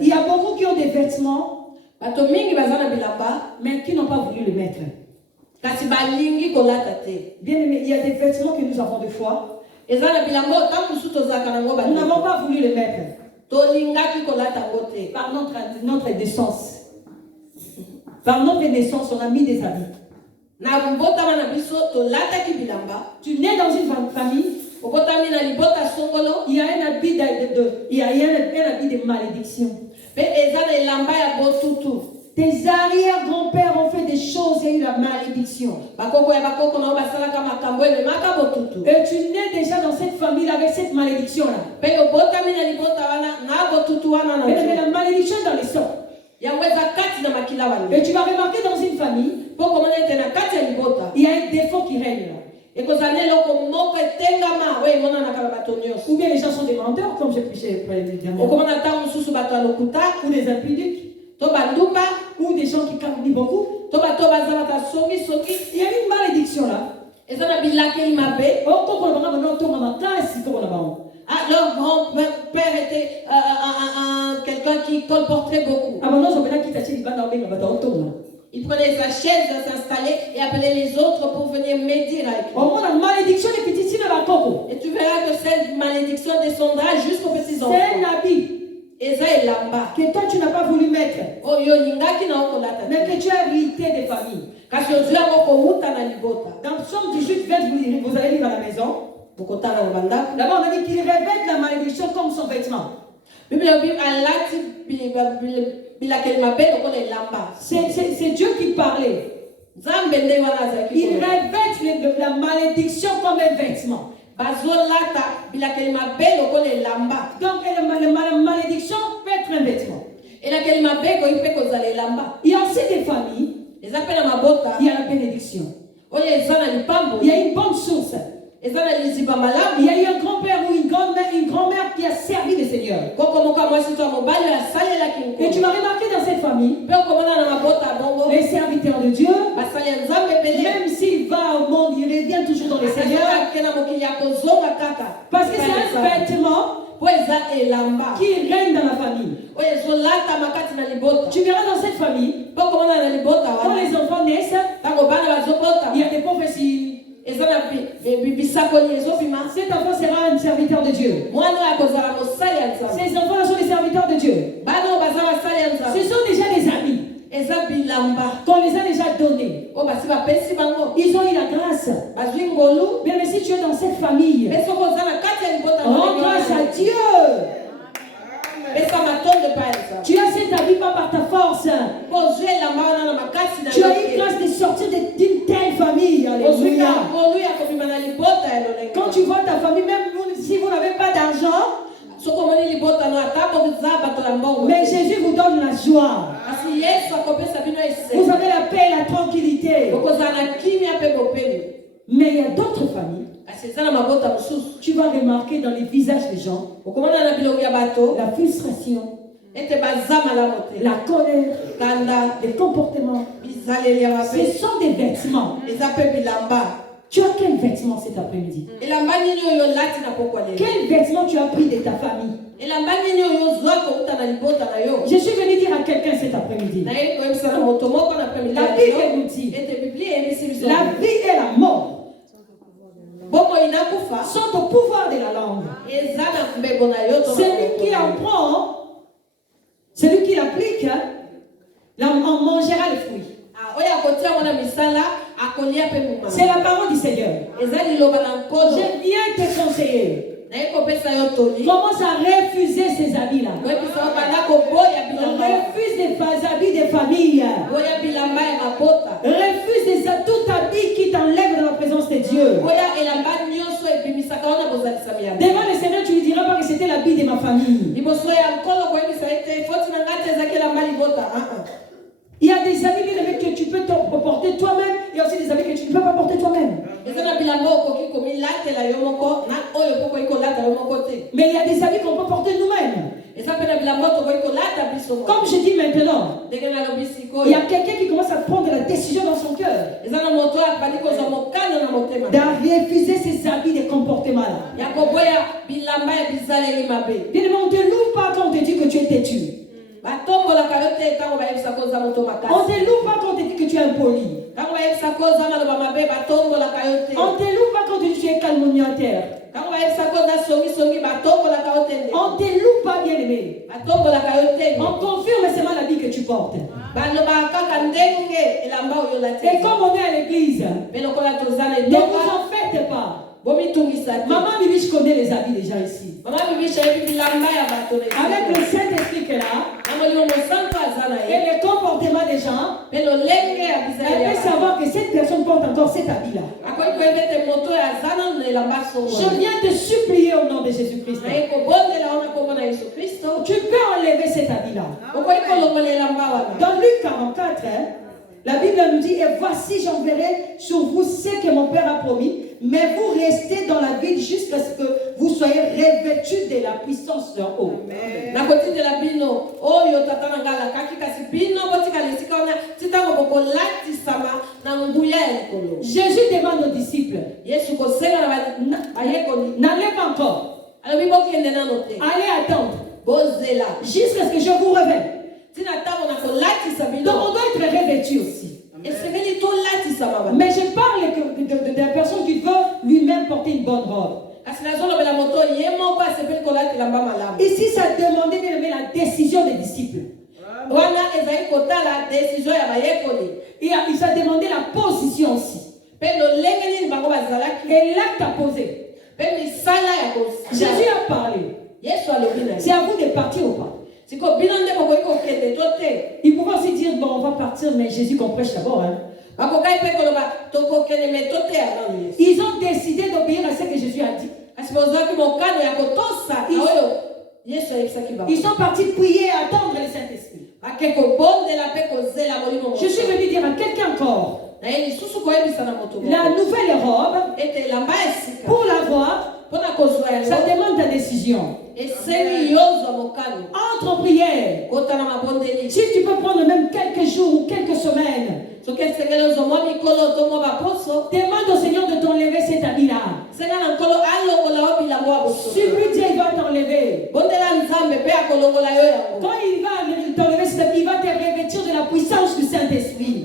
Il y a beaucoup qui ont des vêtements, mais qui n'ont pas voulu le mettre. Bien aimé, il y a des vêtements que nous avons de foi. Nous n'avons pas voulu le mettre. Par notre naissance. Par notre naissance, on a mis des habits. Tu nais dans une famille. Il y a un habit de malédiction. Tes arrière-grands-pères ont fait des choses et eu la malédiction. Et tu nais déjà dans cette famille avec cette malédiction-là. Mais la malédiction dans les sangs. Et tu vas remarquer dans une famille, il y a un défaut qui règne là. Ou bien les gens sont des menteurs, comme j'ai prêché évidemment. Ou des impudiques. Ou des gens qui calomnient beaucoup. Il y a une malédiction là. Leur grand-père était quelqu'un qui colportait beaucoup. Il prenait sa chaise, s'installait et appelait les autres pour venir médire avec lui. Et tu verras que cette malédiction descendra jusqu'aux petits enfants. C'est un habit que toi tu n'as pas voulu mettre, mais que tu as hérité des familles. Dans Psaume 18, vous allez lire à la maison. D'abord, on a dit qu'il revêt la malédiction comme son vêtement. C'est Dieu qui parlait. Il revêt la malédiction comme un vêtement. Donc la malédiction peut être un vêtement. Il y a aussi des familles, il y a la bénédiction. Il y a une bonne source. Il y a eu un grand-père ou une grand-mère qui a servi le Seigneur. Et tu vas remarquer dans cette famille, les serviteurs de Dieu, même s'il va au monde, il revient toujours dans le Seigneur. Parce que c'est un vêtement qui règne dans la famille. Tu verras dans cette famille, quand les enfants naissent, il y a des prophéties. Cet enfant sera un serviteur de Dieu. Ces enfants sont des serviteurs de Dieu. Ce sont déjà des amis qu'on les a déjà donnés. Ils ont eu la grâce. Mais si tu es dans cette famille, rends grâce à Dieu. Tu as cet habit pas par ta force. Tu as eu grâce de sortir d'une telle famille. Alléluia. Quand tu vois ta famille, même si vous n'avez pas d'argent, mais Jésus vous donne la joie. Vous avez la paix et la tranquillité. Mais il y a d'autres familles. Tu vas remarquer dans les visages des gens la frustration, la colère, les comportements. Ce sont des vêtements. Tu as quel vêtement cet après-midi? Quel vêtement tu as pris de ta famille? Je suis venu dire à quelqu'un cet après-midi. La Bible nous dit la vie et la mort sont au pouvoir de la langue. Celui qui en prend, celui qui l'applique, en mangera le fruit. C'est la parole du Seigneur. Je viens te conseiller. Commence à refuser ces habits-là. Refuse des habits de famille. Refuse tout habit qui t'enlève de la présence de Dieu. Devant le Seigneur, tu ne lui diras pas que c'était l'habit de ma famille. Il y a des habits que tu peux porter toi-même. Il y a aussi des habits que tu ne peux pas porter toi-même. Mais il y a des habits qu'on peut porter nous-mêmes. Comme je dis maintenant, il y a quelqu'un qui commence à prendre la décision dans son cœur d'refuser ces habits de comportement-là. Bien, on ne te loue pas quand on te dit que tu es têtu. On ne te loue pas quand on te dit que tu es impoli. On ne te loue pas quand on te dit que tu es calomniateur. On ne te loue pas, bien aimé. On confirme seulement l'habit que tu portes. Et comme on est à l'église, ne vous en faites pas. Maman Bibi, je connais les habits des gens ici. Avec le Saint-Esprit qui est là, et le comportement des gens, elle peut savoir que cette personne porte encore cet habit-là. Je viens te supplier au nom de Jésus-Christ. Tu peux enlever cet habit-là. Dans Luc 44, la Bible nous dit, et voici j'enverrai sur vous ce que mon Père a promis, mais vous restez dans la ville jusqu'à ce que vous soyez revêtus de la puissance d'en haut. Jésus demande aux disciples, n'allez pas encore, allez attendre jusqu'à ce que je vous révèle. Donc on doit être revêtu aussi. Mais je parle de personne qui veut lui-même porter une bonne robe. Ici, ça demandait de lever la décision des disciples. Et il a demandé la position aussi. Et l'acte à poser. Jésus a parlé. C'est à vous de partir ou pas. Il pouvait aussi dire, bon, on va partir, mais Jésus qu'on prêche d'abord. Hein. Ils ont décidé d'obéir à ce que Jésus a dit. Ils sont partis prier et attendre le Saint-Esprit. Je suis venu dire à quelqu'un encore, la nouvelle robe, pour l'avoir, ça demande ta décision. Entre en prière. Si tu peux prendre même quelques jours ou quelques semaines, demande au Seigneur de t'enlever cet habit-là. Supplie Dieu, il va t'enlever. Quand il va t'enlever cet habit, il va te revêtir de la puissance du Saint-Esprit.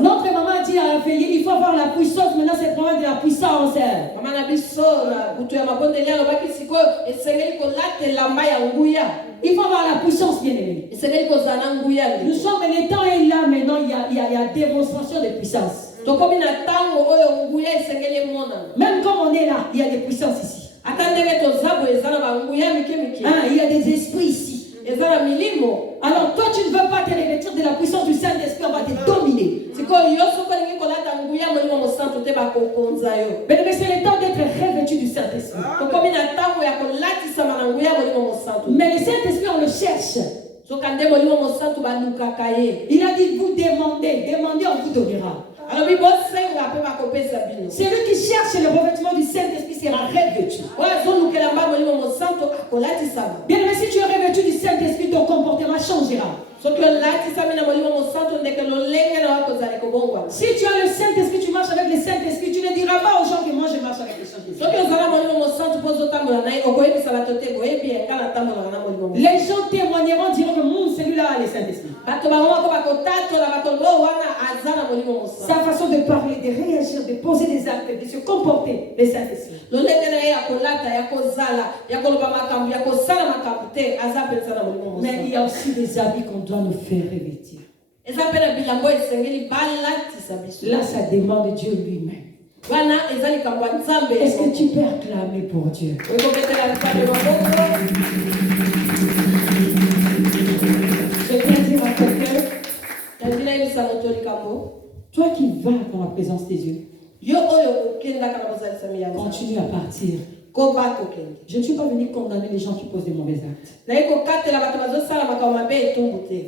Notre maman a dit à la veillée, il faut avoir la puissance, maintenant c'est le problème de la puissance. Mama na biso na butu ya mabondeli alobaki sikoyo esengeli kolatela mba ya nguya. Il faut avoir la puissance, bien aimé. Esengeli kozala na nguya. Nous sommes, le temps est là maintenant, il y a démonstration de puissance. Tokomi na tango oyo nguya esengeli emonana. Même comme on est là, il y a des puissances ici. Ata ndenge tozabo eza na banguya mike mike. Il y a des esprits ici. Eza na milimo. Alors toi tu ne veux pas te revêtir de la puissance du Saint-Esprit, on va te dominer. Sikoyo yo soko lingi kolata nguya molimo mosantu te bakokonza yo. Mais c'est le temps d'être revêtu du Saint-Esprit. Tokomi na tango ya kolatisama na nguya molimo mosantu. Mais le Saint-Esprit on le cherche. Sokande molimo mosantu balukaka ye. Il a dit vous demandez, on vous donnera. Alors bibo senga pe bakopesa bino. Celui qui cherche le revêtement du Saint-Esprit sera revêtu. Bien aimé, si tu es revêtu du Saint-Esprit, ton comportement changera. Si tu as le Saint-Esprit, tu marches avec le Saint-Esprit, tu ne diras pas aux gens que moi je marche avec le Saint-Esprit. Les gens témoigneront, diront que celui-là a le Saint-Esprit. Sa façon de parler, de réagir, de poser des actes, de se comporter, le Saint-Esprit. Mais il y a aussi des habits qu'on doit nous faire revêtir. Là, ça demande Dieu lui-même. Est-ce que tu peux acclamer pour Dieu? Je viens dire à quelqu'un, toi qui vas dans la présence des yeux, continue à partir. Je ne suis pas venu condamner les gens qui posent des mauvais actes.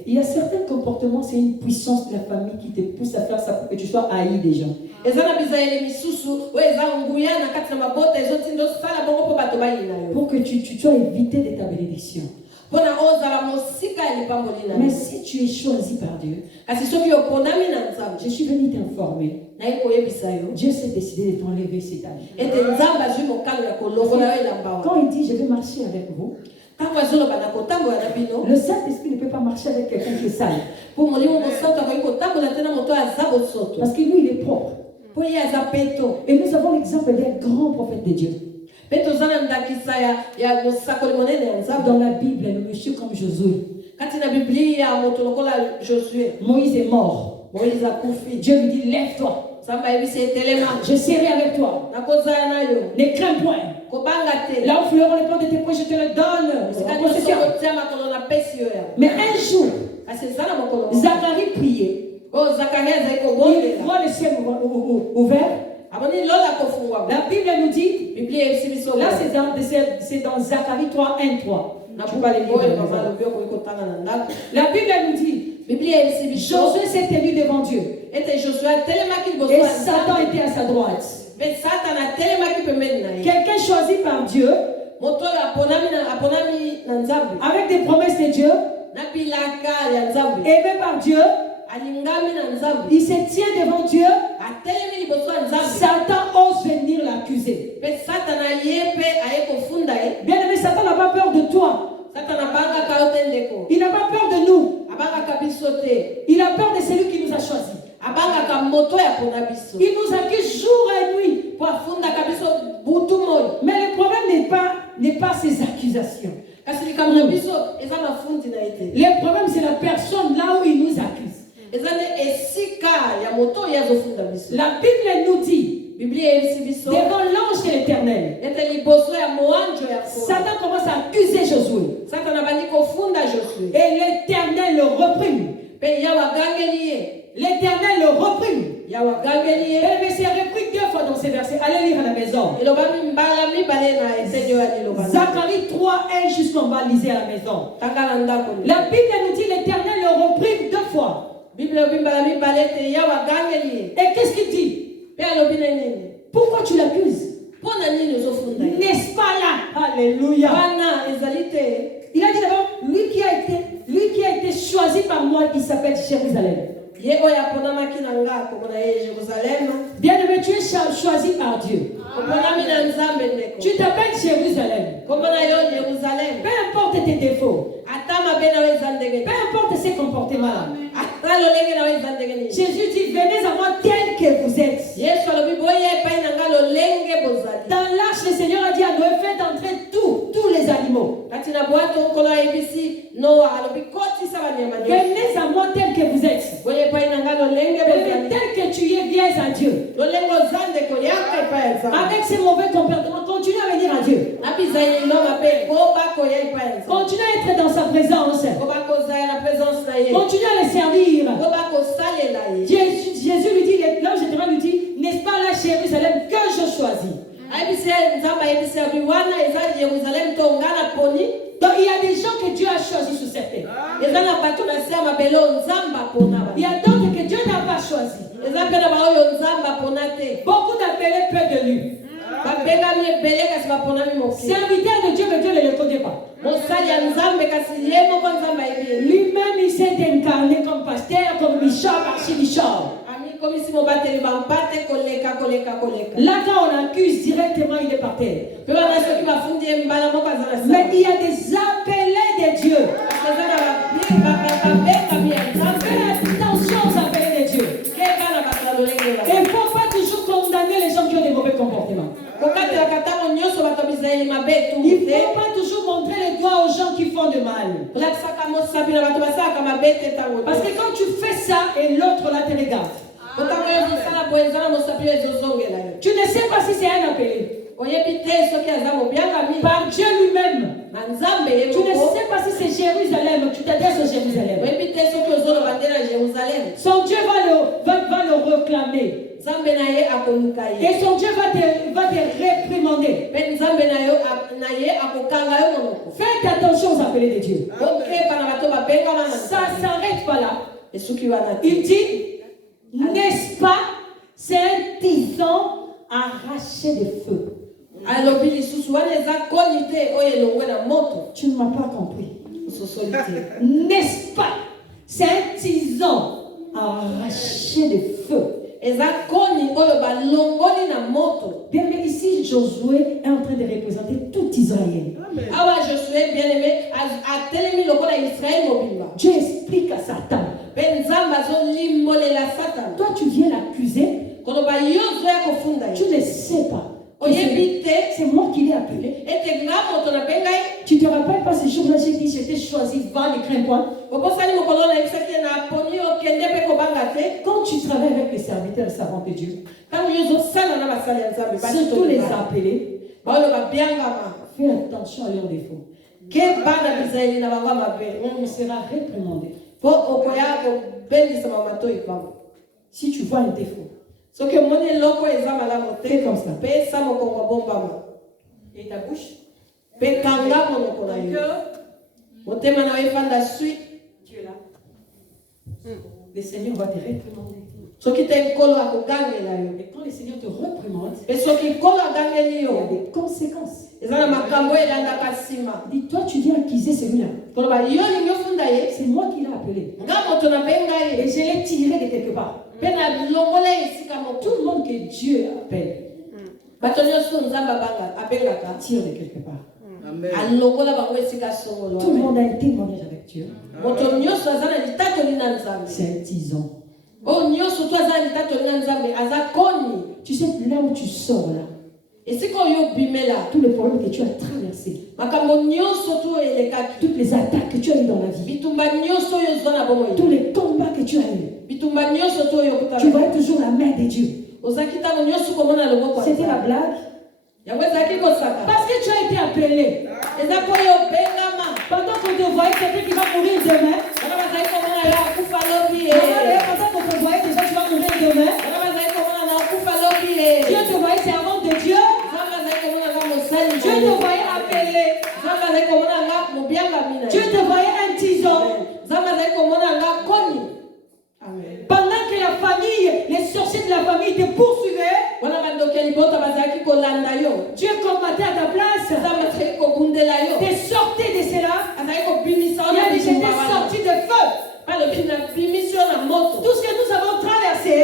Il y a certains comportements, c'est une puissance de la famille qui te pousse à faire ça pour que tu sois haï des gens. Pour que tu sois évité de ta bénédiction. Mais si tu es choisi par Dieu, je suis venu t'informer. Dieu s'est décidé de t'enlever cette année. Quand il dit je vais marcher avec vous, le Saint-Esprit ne peut pas marcher avec quelqu'un qui est sale. Parce que lui il est propre. Et nous avons l'exemple d'un grand prophète de Dieu. Dans la Bible, le monsieur comme Josué. Moïse est mort. Dieu lui dit lève-toi. Je serai avec toi. Ne crains point. Là où fleuront les plantes de tes poings, je te le donne. Mais un jour, Zacharie priait. Il voit le ciel ouvert. La Bible nous dit, là c'est dans Zacharie 3, 1, 3. La Bible nous dit, Josué s'est tenu devant Dieu. Et Satan était à sa droite. Quelqu'un choisi par Dieu, avec des promesses de Dieu, aimé par Dieu, il se tient devant Dieu. Satan ose venir l'accuser. Bien aimé, Satan n'a pas peur de toi. Il n'a pas peur de nous. Il a peur de celui qui nous a choisis. Il nous accuse jour et nuit. Mais le problème n'est pas ces accusations. Le problème c'est la personne là où il nous accuse. La Bible nous dit, devant l'ange de l'Éternel, Satan commence à accuser Josué. Et l'Éternel le reprime. L'Éternel le reprime. Mais c'est repris 2 fois dans ces versets. Allez lire à la maison. Zacharie 3, 1 jusqu'en bas, lisez à la maison. La Bible nous dit l'Éternel le reprime 2 fois. Et qu'est-ce qu'il dit? Pourquoi tu l'accuses? N'est-ce pas là? Alléluia. Il a dit d'abord, lui qui a été choisi par moi, qui s'appelle Jérusalem. Bien aimé, tu es choisi par Dieu. Tu t'appelles Jérusalem. Peu importe tes défauts. Peu importe ses comportements. Jésus dit, venez à moi tel que vous êtes. Dans l'arche, le Seigneur a dit à Noé, faites entrer tous les animaux. Venez à moi tel que vous êtes. Tel que tu es, viens à Dieu. Avec ces mauvais comportements, continue à venir à Dieu. Continue à être dans sa présence. Continue à le servir. Jésus lui dit, l'ange éternel lui dit, n'est-ce pas la Jérusalem que je choisis? Donc il y a des gens que Dieu a choisis sur cette terre. Il y a d'autres que Dieu n'a pas choisis. Beaucoup d'appelés, peu de lui. Serviteur de Dieu, mais Dieu ne le connaît pas. Lui-même, il s'est incarné comme pasteur, comme bishop, archibishop. Là, quand on l'accuse directement, il est par terre. Mais il y a des appelés de Dieu. Fais attention aux appelés de Dieu. Il ne faut pas toujours condamner les gens qui ont des mauvais comportements. Il ne faut pas toujours montrer les doigts aux gens qui font de mal. Parce que quand tu fais ça et l'autre là te regarde, tu ne sais pas si c'est un appelé. Par Dieu lui-même. Tu ne sais pas si c'est Jérusalem. Tu t'adresses à Jérusalem. Son Dieu va le réclamer. Et son Dieu va te réprimander. Faites attention aux appelés de Dieu. Ça ne s'arrête pas là. Il dit, n'est-ce pas, c'est un tison arraché de feu. Tu ne m'as pas compris. N'est-ce pas, c'est un tison arraché de feu. Bien, mais ici, Josué est en train de représenter tout Israël. Dieu explique à Satan. Toi, tu viens l'accuser. Tu ne sais pas. C'est moi qui l'ai appelé. Tu te rappelles pas ce jour-là, j'ai dit j'étais choisi, va ne crains point. Quand tu travailles avec les serviteurs savants de Dieu, surtout les appelés, fais attention à leurs défauts. On sera réprimandé. Si tu vois un défaut, fais comme ça. Et ta bouche, tu es là. Le Seigneur va te réprimander. Et quand le Seigneur te réprimande, il y a des conséquences. Dis, toi tu viens accuser celui-là. C'est moi qui l'ai appelé. Et je l'ai tiré de quelque part. Tout le monde que Dieu appelle, tire de quelque part. Amen. Tout le monde a un témoignage avec Dieu. C'est un tison. Tu sais, là où tu sors là, tous les problèmes que tu as traversés, toutes les attaques que tu as eues dans la vie, tous les combats que tu as eus, tu vois toujours la main de Dieu. C'était la blague. Parce que tu as été appelé. Pendant qu'on te voyait quelqu'un qui va mourir demain, pendant qu'on te voyait déjà tu vas mourir demain, Dieu te voyait servante de Dieu. Dieu te voyait appelé. Dieu te voyait un tison. Pendant que la famille, les sorciers de la famille te poursuivaient, Dieu combattait à ta place. Te sortait de cela. J'étais sorti de feu. Tout ce que nous avons traversé,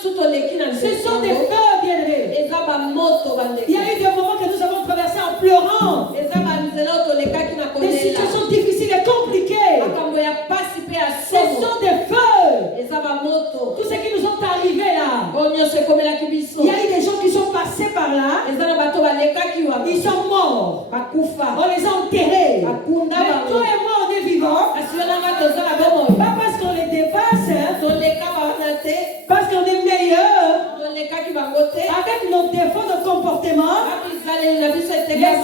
ce sont des feux bien-aimés. Il y a eu des moments que nous avons traversés en pleurant. Des situations difficiles et compliquées. Ce sont des feux. Il y a eu des gens qui sont passés par là. Ils sont morts. On les a enterrés. Mais toi et moi, on est vivants. Pas parce qu'on les dépasse, parce qu'on est meilleurs. Avec nos défauts de comportement, le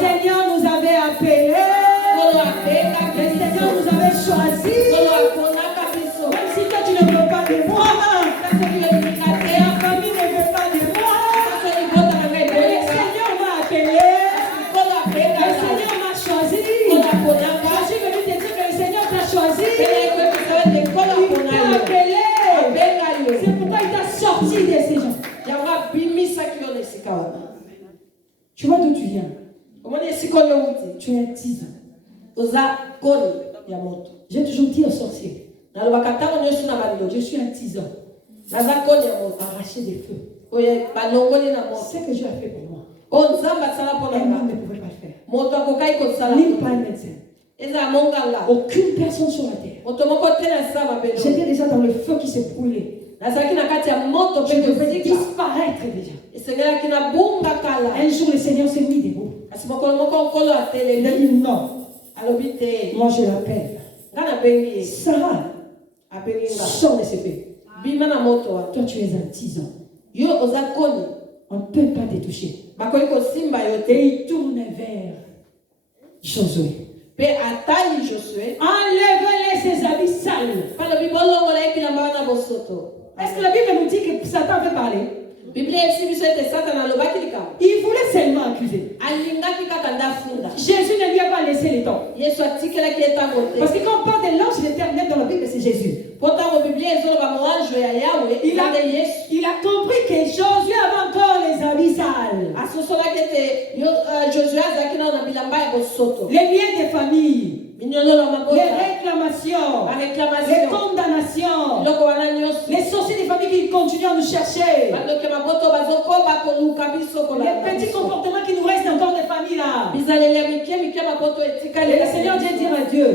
Seigneur nous avait appelés. Le Seigneur nous avait choisis. Même si toi tu ne veux pas de moi, la famille ne veut pas de moi, mais le Seigneur m'a appelé. Le Seigneur m'a choisi. Je suis venu te dire que le Seigneur t'a choisi. Il t'a appelé. C'est pourquoi il t'a sorti de ces gens. Tu vois d'où tu viens? Tu as 10 ans. J'ai toujours dit aux sorciers, je suis un tisan. Arracher des feux. Ce que Dieu a fait pour moi, un homme ne pouvait pas le faire. Ni pas un médecin. Aucune personne sur la terre. J'étais déjà dans le feu qui s'est brûlé. Je devais disparaître déjà. Un jour, le Seigneur s'est mis debout. Il a dit non. Moi, je l'appelle. Sarah, sors de ce feu. Toi, tu es un tisan. On ne peut pas te toucher. Et il tourne vers Josué. Enlève-les ses habits sales. Est-ce que la Bible nous dit que Satan avait parlé? Il voulait seulement accuser. Jésus ne lui a pas laissé le temps. Parce que quand on parle de l'ange éternel dans la Bible, c'est Jésus. Il a compris que Josué avait encore les habits sales. Les liens de famille. Les réclamations, les condamnations, les sorciers des familles qui continuent à nous chercher, les petits comportements qui nous restent encore des familles là. Et le Seigneur vient dire à Dieu,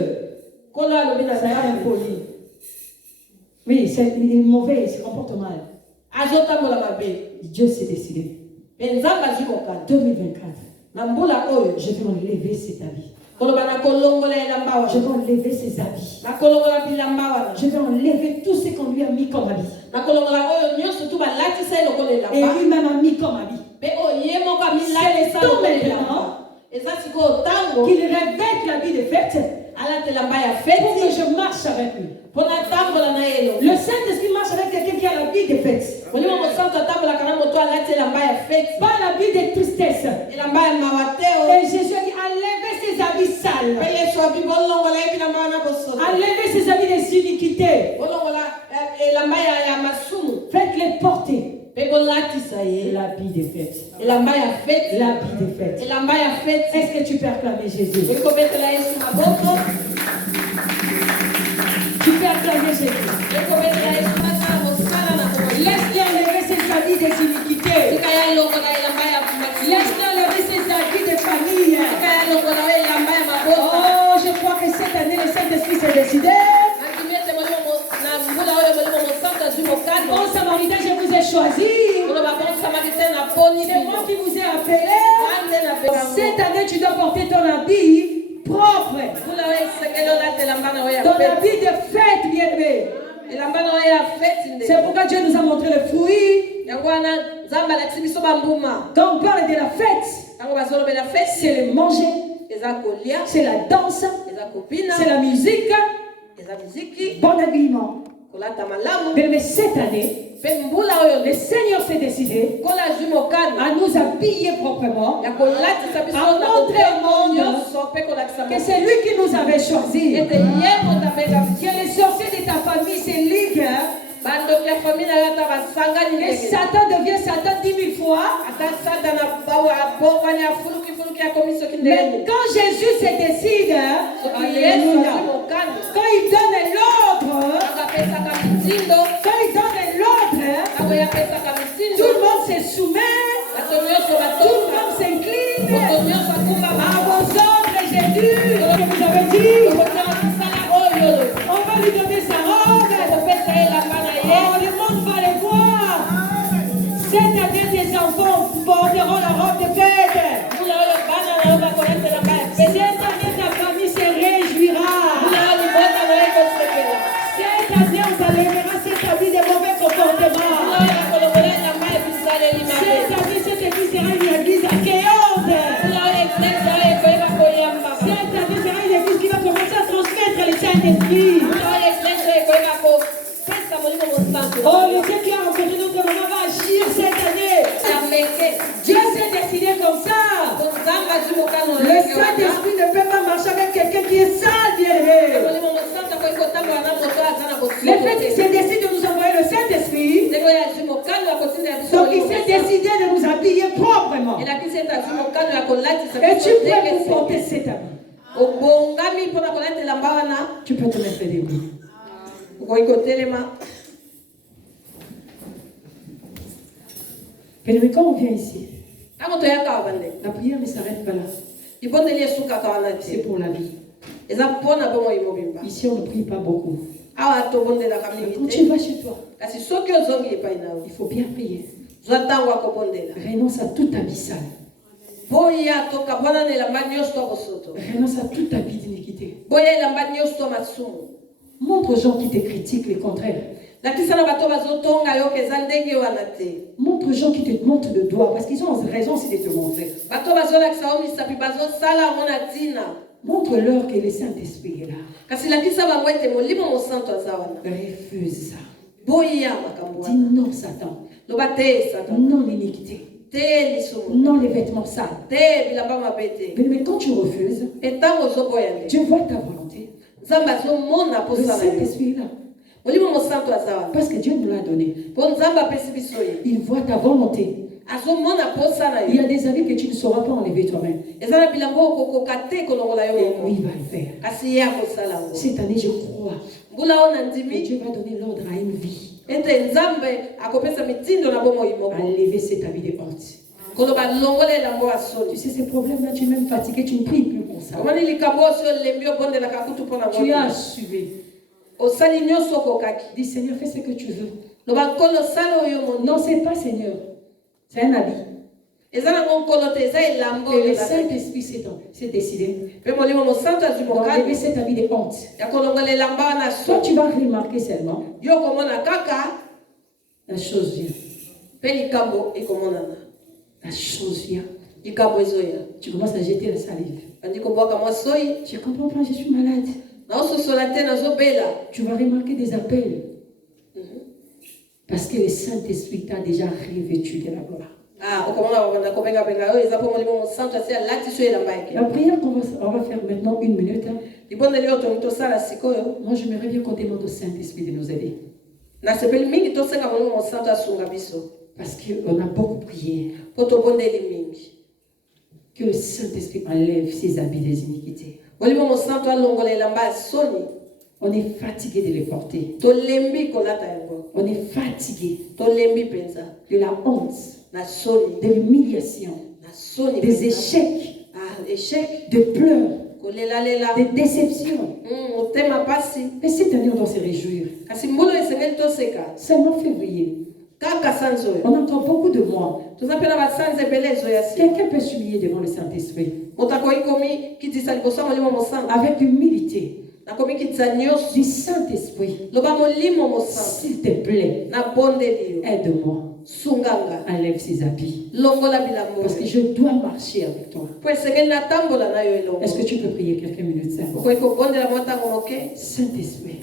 c'est impoli. Oui, c'est mauvais, il se comporte mal. Dieu s'est décidé. 2024, je vais enlever cet habit. Je vais enlever ses habits. Je vais enlever tout ce qu'on lui a mis comme habit. Et lui-même a mis comme habit. C'est le temps maintenant qu'il revête l'habit de fête pour que je marche avec lui. Le Saint-Esprit marche avec quelqu'un qui a l'habit de fête. Pas l'habit de tristesse. Et Jésus a dit enlevez ses habits sales. Enlevez ses habits des iniquités. Faites-les porter. L'habit de fête. L'habit de fête. Est-ce que tu peux acclamer Jésus? Tu peux acclamer Jésus. Laisse-les enlever ses habits des iniquités. Laisse-les enlever ses habits de famille. Oh, je crois que cette année, le Saint-Esprit s'est décidé. Bon Samaritain, je vous ai choisi. C'est moi qui vous ai appelé. Cette année, tu dois porter ton habit propre. Ton habit de fête, bien-aimé. C'est pourquoi Dieu nous a montré le fruit. Quand on parle de la fête, c'est le manger, c'est la danse, c'est la musique, bon habillement. Mais cette année, le Seigneur s'est décidé à nous habiller proprement, à montrer au monde que c'est lui qui nous avait choisis. Que les sorciers de ta famille se liguent. Et Satan devient Satan 10 000 fois. Mais quand Jésus se décide, alléluia, quand il donne l'ordre, tout le monde se soumet, tout le monde s'incline à vos ordres, Jésus. Que vous avez dit, on va lui donner sa robe. Oh, le monde va les voir. Cette année, tes enfants porteront la robe de fête. Cette année, ta famille se réjouira. Cette année, on t'enlèvera cette année de mauvais comportements. Cette année, cette église sera une église accueillante. Cette année sera une église qui va commencer à transmettre le Saint-Esprit. Oh, le Dieu qui a rencontré notre maman va agir cette année. Dieu s'est décidé comme ça. Le Saint-Esprit ne peut pas marcher avec quelqu'un qui est sale, bien-aimé. Le fait qu'il s'est décidé de nous envoyer le Saint-Esprit, donc il s'est décidé de nous habiller proprement. Et tu peux vous porter cet habit. Tu peux te mettre debout. Mais quand on vient ici, la prière ne s'arrête pas là. C'est pour la vie. Ici, on ne prie pas beaucoup. Quand tu vas chez toi, il faut bien prier. Renonce à toute ta vie sale. Renonce à toute ta vie d'iniquité. Montre aux gens qui te critiquent les contraires. Montre aux gens qui te montrent le doigt parce qu'ils ont raison aussi de te montrer. Montre-leur que le Saint-Esprit est là. Refuse ça. Dis non, Satan. Non, l'iniquité. Non, les vêtements sales. Mais quand tu refuses, Dieu voit ta volonté. Le Saint-Esprit est là. Parce que Dieu nous l'a donné. Il voit ta volonté. Il y a des avis que tu ne sauras pas enlever toi-même. Et lui, il va le faire. Cette année, je crois que Dieu va donner l'ordre à une vie. À lever cet habit de honte. Tu sais, ces problèmes-là, tu es même fatigué, tu ne pries plus pour ça. Tu as suivi. Dis, Seigneur, fais ce que tu veux. Non, c'est pas Seigneur. C'est un habit. Et le Saint-Esprit s'est décidé d'enlever cet habit de honte. Toi, tu vas remarquer seulement. La chose vient. La chose vient. Tu commences à jeter la salive. Je comprends pas, je suis malade. Tu vas remarquer des appels. Parce que le Saint-Esprit t'a déjà revêtu de la gloire. La prière qu'on va faire maintenant 1 minute. Moi, j'aimerais bien qu'on demande au Saint-Esprit de nous aider. Parce qu'on a beaucoup prié. Que le Saint-Esprit enlève ses habits des iniquités. On est fatigué de les porter. On est fatigué de la honte, de l'humiliation, des échecs, de pleurs, des déceptions. Mais cette année, on doit se réjouir. Seulement février. On a encore beaucoup de mois. Quelqu'un peut s'humilier devant le Saint-Esprit. Avec humilité. Du Saint-Esprit. S'il te plaît, aide-moi. Enlève ses habits. Parce que je dois marcher avec toi. Est-ce que tu peux prier quelques minutes? Saint-Esprit.